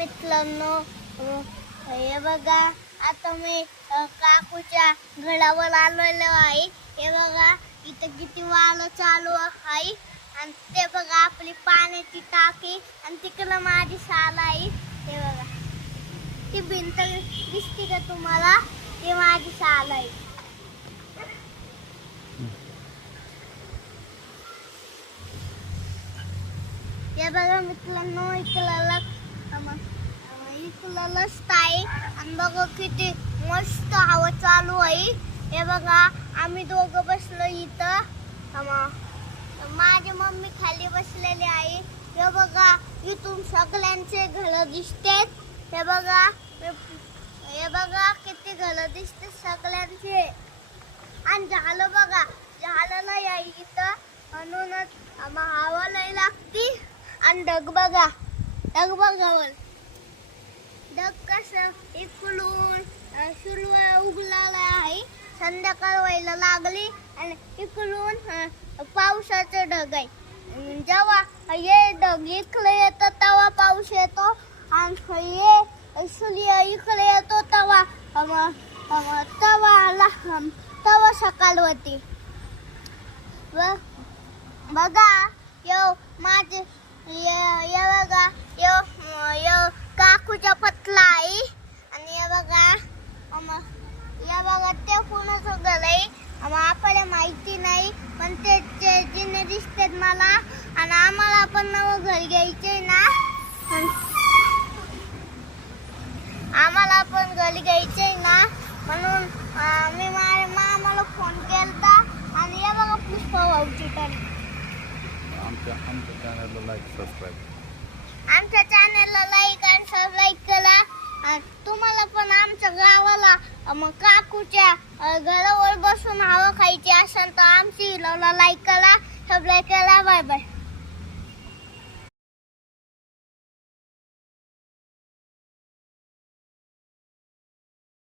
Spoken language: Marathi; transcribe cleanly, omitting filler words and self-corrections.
मित्रांनो, हे बघा आता मी काकूच्या घरावर आलेलो आहे. हे बघा इथं किती वाळू चालू आहे आणि ते बघा आपली पाण्याची टाकी आणि तिकडं माझी शाळा आहे. हे बघा ती भिंत दिसते का तुम्हाला? ती माझी शाळा आहे. हे बघा मित्रांनो, इकडं रस्ता आहे आणि बघा किती मस्त हवा चालू आहे. हे बघा आम्ही दोघं बसलो इथं. माझी मम्मी खाली बसलेली आहे. हे बघा इथून सगळ्यांचे घर दिसतात. हे बघा किती घर दिसते सगळ्यांचे. आणि झालं बघा, झालं आहे इथं म्हणूनच हवा लय लागती. आणि ढग बघा ढग कसं इकडून सुरवा उगलाला आहे. संध्याकाळ व्हायला लागली आणि इकडून पावसाचं ढग आहे. जेव्हा हे ढग इकडे येतं तेव्हा पाऊस येतो आणि हे सूर्य इकडे येतो तेव्हा तेव्हा सकाळ होती. बघा यो माझे बघा यो काकूच्या पतला आहे. आणि हे बघा ते कोणाचं घर आहे आपल्याला माहिती नाही, पण ते जिने दिसतात मला. आणि आम्हाला पण नवं घर घ्यायचे ना, आम्हाला पण घर घ्यायचे ना, म्हणून मी माझ्या मामाला फोन केलता. आणि हे बघा पुष्पा भाऊची टन. आमच्या चॅनलला लाईक आणि सबस्क्राईब करा. तुम्हाला पण आमच्या गावाला काकूच्या घरावर बसून हवा खायची असेल तर आमची लाईक करा, सबस्क्राईब करा. Bye bye.